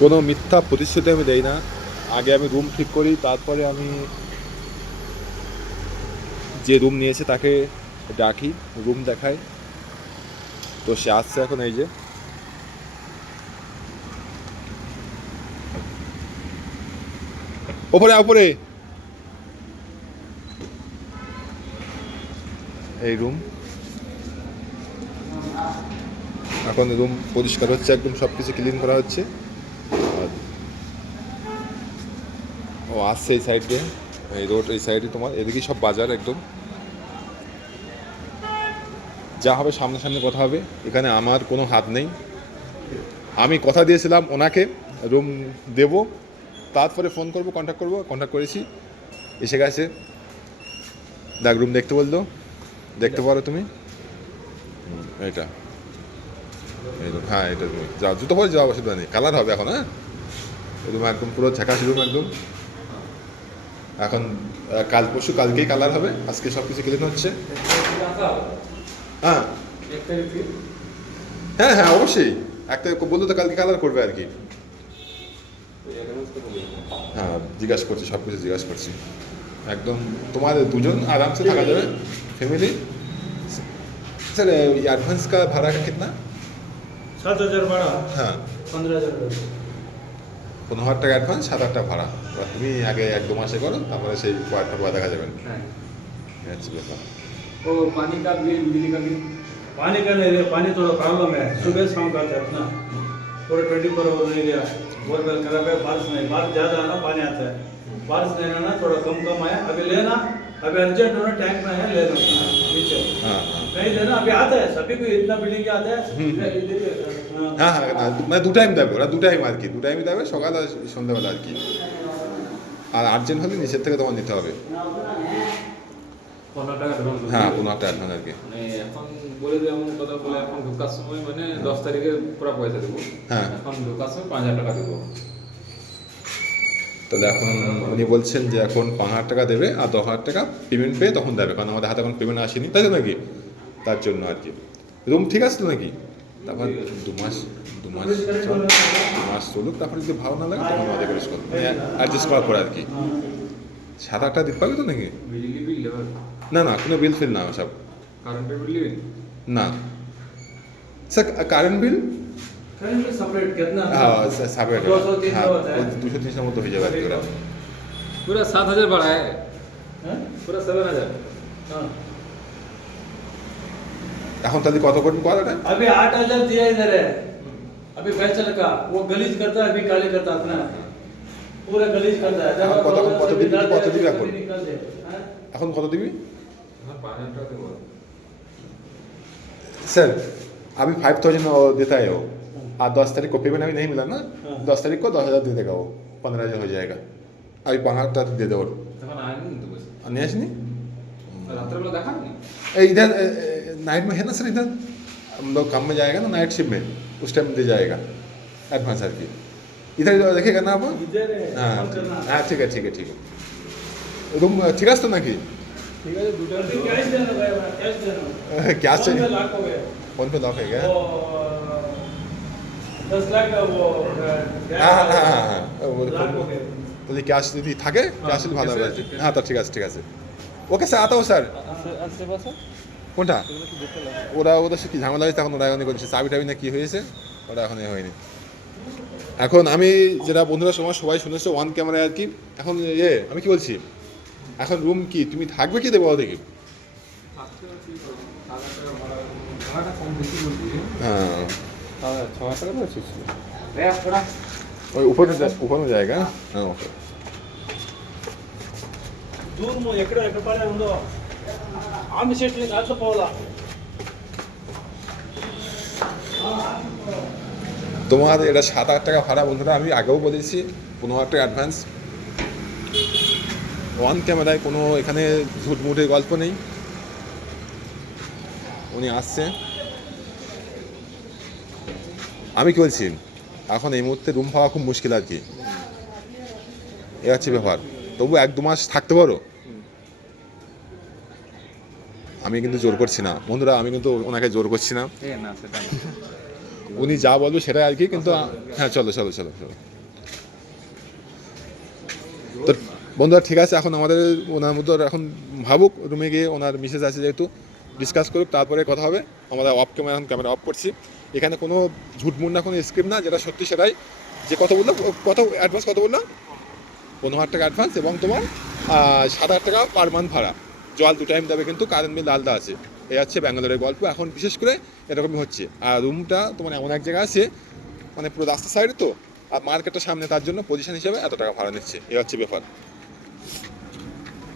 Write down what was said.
কোনো মিথ্যা প্রতিশ্রুতি আমি দেই না। আগে আমি রুম ঠিক করি, তারপরে আমি যে রুম নিয়েছে তাকে ডাকি, রুম দেখাই। তো সে আসছে এখন, এই যে ওপরে ওপরে এই রুম। এখন রুম পরিষ্কার হচ্ছে, একদম সব কিছু ক্লিন করা হচ্ছে। আর ও আসছে এই সাইড দিয়ে, এই রোড এই সাইডে, তোমার এদিকেই সব বাজার একদম। যা হবে সামনাসামনি কথা হবে, এখানে আমার কোনো হাত নেই। আমি কথা দিয়েছিলাম ওনাকে রুম দেব, তারপরে ফোন করব, কন্ট্যাক্ট করেছি, এসে গেছে। দেখ রুম দেখতে বললো, দেখতে পারো তুমি। এটা এই রুম, হ্যাঁ এটা রুম। যাও, জুতো পরে যাওয়া অসুবিধা নেই, কালার হবে এখন। হ্যাঁ, রুম একদম পুরো ঝাঁকাশ রুম একদম। এখন কাল পরশু কালকেই কালার হবে, আজকে সব কিছু ক্লিন হচ্ছে। হ্যাঁ হ্যাঁ হ্যাঁ অবশ্যই, একটা বললো তো কালকে কালার করবে আর কি। হ্যাঁ জিজ্ঞাসা করছি, সব কিছু জিজ্ঞাসা করছি। একদম তোমার দুজন आराम से থাকা যাবে फैमिली। सर एडवांस का भाड़ा का कितना? 7,000 भाड़ा। हाँ 15,000 15,000 টাকা অ্যাডভান্স, 7,000 টাকা ভাড়া। এবার তুমি আগে 1-2 মাসে করো, তারপরে সেই পয়সা দেখা যাবে। হচ্ছে ব্যাপার। वो पानी का बिल, बिजली का बिल। पानी का नहीं है, पानी थोड़ा प्रॉब्लम है, सुबह शाम का आता है अपना, पूरा 24 आवर नहीं गया। बोरवेल खराब है, बारिश नहीं, बारिश ज़्यादा आना पानी आता है, बारिश नहीं आना थोड़ा कम आया। अभी लेना, अभी अर्जेंट होना, टैंक में है लेना नीचे। हाँ नहीं लेना, अभी आता है सभी को, इतना बिल्डिंग के आता है। হ্যাঁ হ্যাঁ না, মানে 2 টাইম দেবে ওরা, 2 টাইম আর কি, 2 টাইমই দেবে, সকাল আর সন্ধ্যাবেলা আর কি। আর আর্জেন্ট হলে নিচের থেকে তোমার নিতে হবে। 15 টাকা অ্যাডভান্স। হ্যাঁ 15,000 টাকা অ্যাডভান্স আর কি। মানে এখন বলে দিই, এমন কথা বলে এখন ঢোকার সময় মানে 10 তারিখে পুরো পয়সা দেবো। হ্যাঁ এখন ঢোকার সময় 5,000 টাকা দেবো। তাহলে এখন উনি বলছেন যে এখন 5,000 টাকা দেবে, আর 10,000 টাকা পেমেন্ট পেয়ে তখন দেবে, কারণ আমাদের হাতে এখন পেমেন্ট আসেনি, তাই তো নাকি? তার জন্য আর কি। রুম ঠিক আছে তো নাকি? তারপর 2 মাস চলুক, তারপরে যদি ভালো না লাগে তখন আমাদের করে করবো, মানে অ্যাডজাস্ট করার পরে আর কি। 7,000 টাকা দিতে পারবে তো নাকি? বিজলি বিল দেবে, না না, কোনো বিল ফিল না সব। কারেন্টের বিল দেবেন না স্যার, কারেন্ট বিল सेपरेट कितना? হ্যাঁ সাপোর্ট, 200-300 হ্যাঁ होता है। 200-300 মতো হয়ে যাবে আর কি ওরা। पूरा 7,000 भाड़ा है, हाँ? पूरा 7,000। हाँ। এখন তাহলে কত করবেন কল এটা? अभी 8,000 दिया इधर है, अभी फैसल का वो गलीज करता है, अभी काले करता अपना पूरा गलीज करता है। हाँ, कत दिबी निकल এখন? दे। हाँ? এখন কত দিবি? हाँ 5,000 टाका देबो। सर अभी 5,000 देता है वो, आज 10 तारीख को पेमेंट अभी नहीं मिला ना, 10 तारीख को 10,000 दे देगा वो, 15,000 हो जाएगा। अभी 5,000 दे दो। তখন আইনি তো বস। नहीं আসনি? রাত্রে বেলা দেখা নি। इधर नाइट में है ना सर, इधर हम लोग काम में जाएगा ना नाइट शिफ्ट में, उस टाइम दे जाएगा एडवांस सर की। इधर देखेगा ना आप? इधर है, हाँ फोन करना। हाँ ठीक है। रूम ठीक है तो ना कि ठीक है, दूसरा कैश देना भाई, कैश देना। क्या फोन चाहिए? पे लाख हो गया। फोन पे लॉक है क्या? वो 10 लाख का वो হ্যাঁ लाख हो गया। তাহলে ক্যাশ যদি থাকে ক্যাশ দিলে ভালো হবে আর কি। হ্যাঁ তো ঠিক আছে ওকে স্যার, আতাও স্যার। কোনটা? ওরা সে কি ঝামেলা হয়েছে, এখন ওরা এখন করেছে চাবি টাবি না কি হয়েছে, ওরা এখন হয়নি। এখন আমি যেটা বন্ধুরা সবাই শুনেছে ওয়ান ক্যামেরায় আর কি। এখন আমি কি বলছি, এখন রুম কি তুমি থাকবে কি দেবো দেখি? ভাড়াটা কম বেশি বলবি। হ্যাঁ 6,000 টাকা বলছিস? थोड़ा ওই উপরে জায়গা। হ্যাঁ ওকে। दूर मो ఎక్కడ పడే ఉందో ఆమె చెట్లు అట్లా పోవాలా। তোমার এটা 7,000 টাকা ভাড়া বন্ধুরা, আমি আগেও বলেছি। 15,000 টাকা অ্যাডভান্স। ওয়ান ক্যামেরায় কোনো এখানে ঝুটমুটের গল্প নেই। উনি আসছে, আমি কি বলছি, এখন এই মুহূর্তে রুম পাওয়া খুব মুশকিল আর কি, এ হচ্ছে ব্যাপার। তবু 1-2 মাস থাকতে পারো। আমি কিন্তু জোর করছি না বন্ধুরা, আমি কিন্তু ওনাকে জোর করছি না, না সেটা না। উনি যা বলবে সেটাই আর কি। কিন্তু হ্যাঁ চলো তো বন্ধুরা ঠিক আছে, এখন আমাদের ওনার মধ্যে এখন ভাবুক, রুমে গিয়ে ওনার মিসেস আছে যেহেতু ডিসকাস করুক, তারপরে কথা হবে। আমরা অফ ক্যামেরা, এখন ক্যামেরা অফ করছি। এখানে কোনো ঝুটমুট না, কোনো স্ক্রিপ্ট না, যেটা সত্যি সেটাই। যে কত বললো, কত অ্যাডভান্স কত বললো? 15,000 টাকা অ্যাডভান্স এবং তোমার 7,000 টাকা পার মান্থ ভাড়া। জল 2 টাইম দেবে, কিন্তু কারেন্ট বিল আলাদা আছে। এই হচ্ছে ব্যাঙ্গালোরের গল্প। এখন বিশেষ করে এরকমই হচ্ছে। আর রুমটা তোমার এমন এক জায়গায় আছে, মানে পুরো রাস্তার সাইডে তো, আর মার্কেটের সামনে, তার জন্য পজিশন হিসেবে এত টাকা ভাড়া নিচ্ছে। এই হচ্ছে ব্যাপার।